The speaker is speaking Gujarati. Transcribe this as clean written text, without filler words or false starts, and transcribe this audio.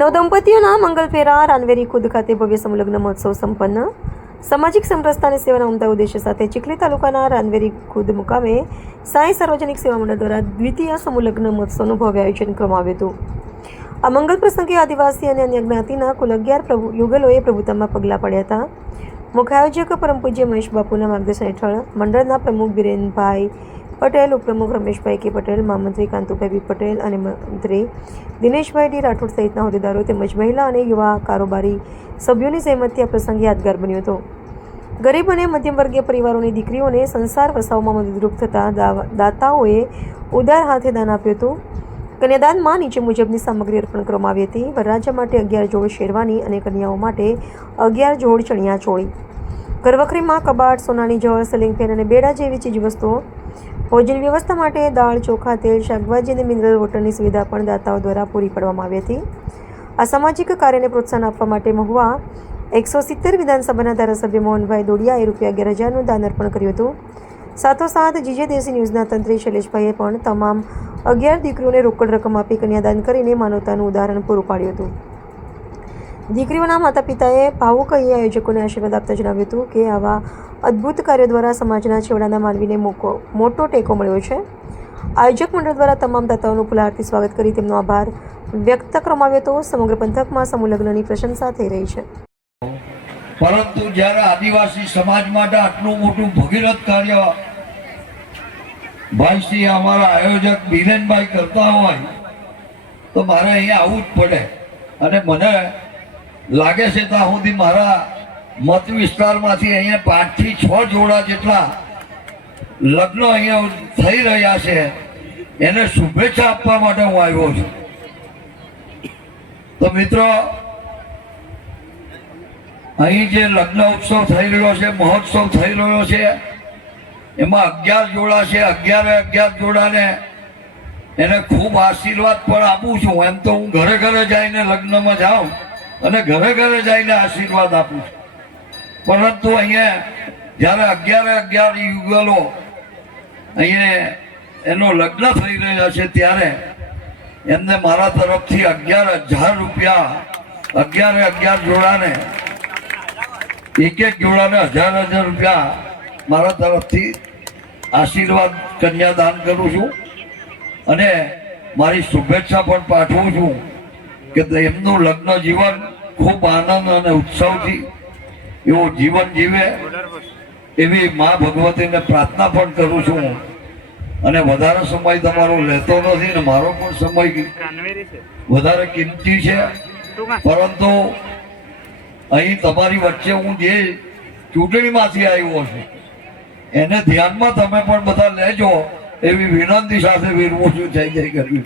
નવદંપતીઓના મંગલફેરા રાનવેરી ખુદ ખાતે ભવ્ય સમૂહલગ્ન મહોત્સવ સંપન્ન. સામાજિક સમરસતા અને સેવાના ઉમદા ઉદ્દેશ્ય સાથે ચીખલી તાલુકાના રાનવેરી ખુદ મુકામે સાંઈ સાર્વજનિક સેવા મંડળ દ્વારા દ્વિતીય સમૂહલગ્ન મહોત્સવનું ભવ્ય આયોજન કરવામાં આવ્યું હતું. આ મંગલ પ્રસંગે આદિવાસી અને અન્ય જ્ઞાતિના કુલ 11 યુગલોએ પ્રભુતામાં પગલાં પડ્યા હતા. મુખ્ય આયોજક પરમ પૂજ્ય મહેશ બાપુના માર્ગદર્શન હેઠળ મંડળના પ્રમુખ બિરેનભાઈ પટેલ, ઉપપ્રમુખ રમેશભાઈ કે પટેલ, મહામંત્રી કાંતુભાઈ બી પટેલ અને મંત્રી દિનેશભાઈ ડી રાઠોડ સહિતના હોદ્દેદારો તેમજ મહિલા અને યુવા કારોબારી સભ્યોની સહેમતથી આ પ્રસંગ યાદગાર બન્યો હતો. ગરીબ અને મધ્યમ વર્ગીય પરિવારોની દીકરીઓને સંસાર વસાવવામાં મદદરૂપ થતા દાતાઓએ ઉદાર હાથે દાન આપ્યું હતું. કન્યાદાનમાં નીચે મુજબની સામગ્રી અર્પણ કરવામાં આવી હતી. વરરાજા માટે 11 જોડ શેરવાની અને કન્યાઓ માટે 11 જોડ ચણિયા ચોળી, ઘરવખરીમાં કબાટ, સોનાની જળ, સીલિંગ ફેન અને બેડા જેવી ચીજવસ્તુઓ, ભોજન વ્યવસ્થા માટે દાળ, ચોખા, તેલ, શાકભાજી અને મિનરલ વોટરની સુવિધા પણ દાતાઓ દ્વારા પૂરી પાડવામાં આવી હતી. આ સામાજિક કાર્યને પ્રોત્સાહન આપવા માટે મહુવા 170 વિધાનસભાના ધારાસભ્ય મોહનભાઈ દોડિયાએ ₹11,000નું દાન અર્પણ કર્યું હતું. સાથોસાથ જીજે દેશી ન્યૂઝના તંત્રી શૈલેષભાઈએ પણ તમામ 11 દીકરીઓને રોકડ રકમ આપી કન્યાદાન કરીને માનવતાનું ઉદાહરણ પૂરું પાડ્યું હતું. દીકરીઓના માતા પિતાએ ભાવુક આયોજકોને આશીર્વાદ આપતા જણાવ્યું હતું કે આવા અદ્ભુત કાર્યો દ્વારા સમાજના છેવાડાના માનવીને મોટો ટેકો મળ્યો છે. આયોજક મંડળ દ્વારા તમામ દાતાઓનું ફૂલહારથી સ્વાગત કરી તેમનો આભાર વ્યક્ત કરવામાં આવ્યો હતો. સમગ્ર પંથકમાં સમૂહ લગ્નની પ્રશંસા થઈ રહી છે. પરંતુ જ્યારે આદિવાસી સમાજ માટે આટલું મોટું ભગીરથ કાર્ય ભાઈશ્રી અમારા આયોજક બિરેનભાઈ કરતા હોય તો મારે અહીંયા આવવું જ પડે. અને મને લાગે છે ત્યાં સુધી મારા મત વિસ્તારમાંથી અહીંયા 5 થી 6 જોડા જેટલા લગ્ન અહીંયા થઈ રહ્યા છે. એને શુભેચ્છા આપવા માટે હું આવ્યો છું. તો મિત્રો, અહીં જે લગ્ન ઉત્સવ થઈ રહ્યો છે, મહોત્સવ થઈ રહ્યો છે, એમાં 11 જોડા છે. 11 જોડાને એને ખૂબ આશીર્વાદ પણ આપું છું. એમ તો હું ઘરે ઘરે જઈને લગ્નમાં જાઉં અને ઘરે ઘરે જઈને આશીર્વાદ આપું છું. પરંતુ અહીંયા જ્યારે 11 યુગલો અહીંયા એનો લગ્ન થઈ રહ્યા છે ત્યારે એમને મારા તરફથી 11,000 રૂપિયા 11 જોડાને એક જોડાને 1,000 રૂપિયા મારા તરફથી આશીર્વાદ કન્યાદાન કરું છું. અને મારી શુભેચ્છા પણ પાઠવું છું કે એમનું લગ્ન જીવન ખૂબ આનંદ અને ઉત્સવથી એવું જીવન જીવે એવી મા ભગવતીને પ્રાર્થના પણ કરું છું. અને વધારે સમય તમારો લેતો નથી ને મારો પણ સમય વધારે કિંમતી છે. પરંતુ અહીં તમારી વચ્ચે હું જે ચૂંટણીમાંથી આવ્યો છું એને ધ્યાનમાં તમે પણ બધા લેજો એવી વિનંતી સાથે વિરમું છું. જય જય ગરવી.